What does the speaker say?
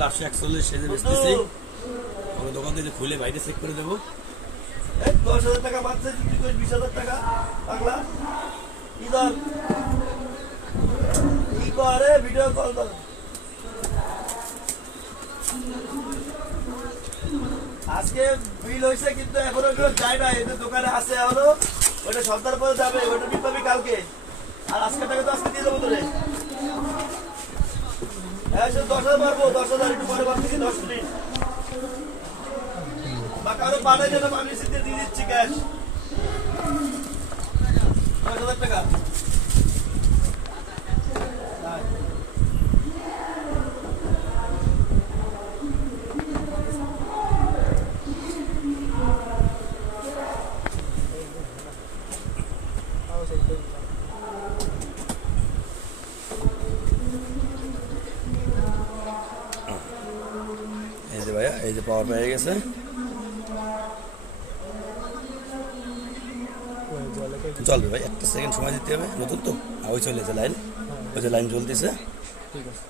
Model 841 সেজে বেচতেছি। ওই দোকান থেকে খুলে বাইরে চেক করে দেবো। 10,000 টাকা বাঁচছে, তুই কই 20,000 টাকা পাগলা ইদার কি করে ভিডিও কল কর। আজকে বিল হয়েছে কিন্তু এখনো কেউ যায় না, এদের দোকানে আছে এখনো। ওটা সন্ধ্যার পরে যাবে, ওটা বিল পাবি কালকে। আর আজকে টাকা তো আজকে দিয়ে দেবো তোরে। হ্যাঁ 10,000 মারবো, 10,000 একটু পরে বাড়তেছি 10 মিনিট। বা কারো পাঠাই যেন আমি সিদ্ধে দিয়ে দিচ্ছি ক্যাশ 10,000 টাকা। এই যে ভাইয়া, এই যে পাওয়ার পেয়ে গেছে। চলবে ভাই, একটা সেকেন্ড সময় দিতে হবে, নতুন তো। ওই চলে যে লাইন, ওই যে লাইন জ্বলতেছে। ঠিক আছে।